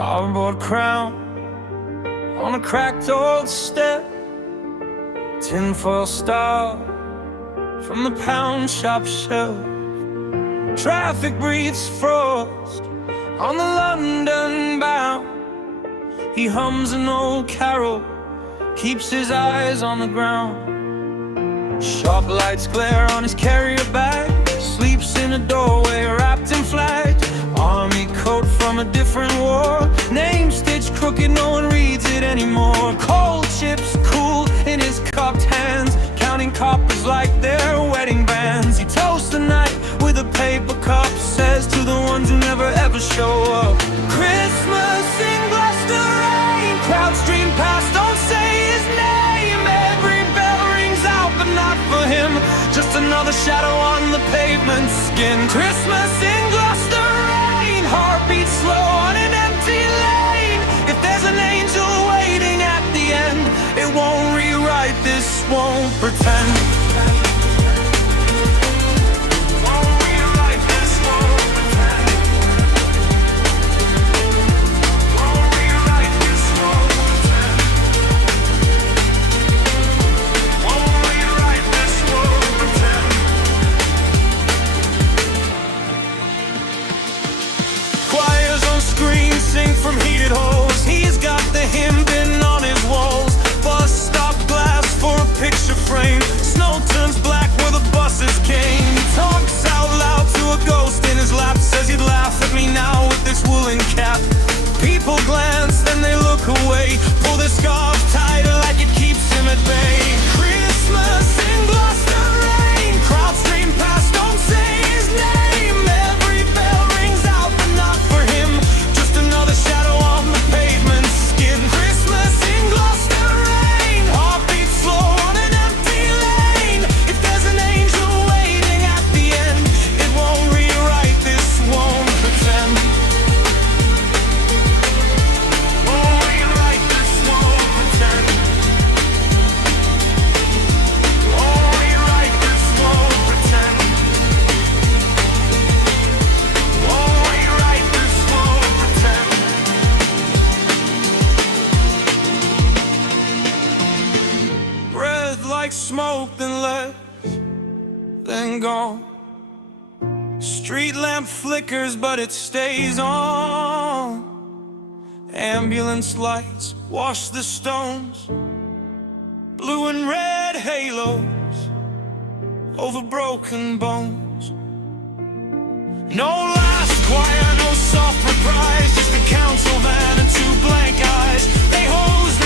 cardboard crown on a cracked old step, tinfoil star from the pound shop shelf. Traffic breathes frost on the London bound. He hums an old carol, keeps his eyes on the ground. Sharp lights glare on his carrier bag, sleeps in a doorway wrapped in flags. Army coat from a different war, name stitched crooked, no one reads it anymore. Cold chips cool in his cupped hands, counting coppers like their wedding bands. He toasts the night with a paper cup, says to the ones who never ever show up, Christmas in Gloucester rain, crowds stream past, don't say his name. Every bell rings out, but not for him, just another shadow on the pavement skin. Christmas in Gloucester rain, heartbeat slow on an empty lane. If there's an angel waiting at the end, it won't rewrite this, won't pretend. Sing from heated halls, he's got the hymn bin on his walls. Bus stop glass for a picture frame, snow turns black where the buses came. He talks out loud to a ghost in his lap, says he'd laugh at me now with this woolen cap. People glance, then they look away, pull their scarf tighter like it keeps him at bay. Christmas in Gloucester rain, crowds stream past, don't say his name. Every bell rings out, but not for him, another shadow on the pavement skin. Christmas in Gloucester rain, heartbeat slow on an empty lane. If there's an angel waiting at the end, it won't rewrite this, won't pretend. Won't rewrite this, won't pretend. Won't rewrite this, won't pretend. Won't rewrite this, won't pretend. Breath like smoke, then less, then gone. Street lamp flickers, but it stays on. Ambulance lights wash the stones, blue and red halos over broken bones. No last choir, no soft reprise, just a council van and two blank eyes. They hose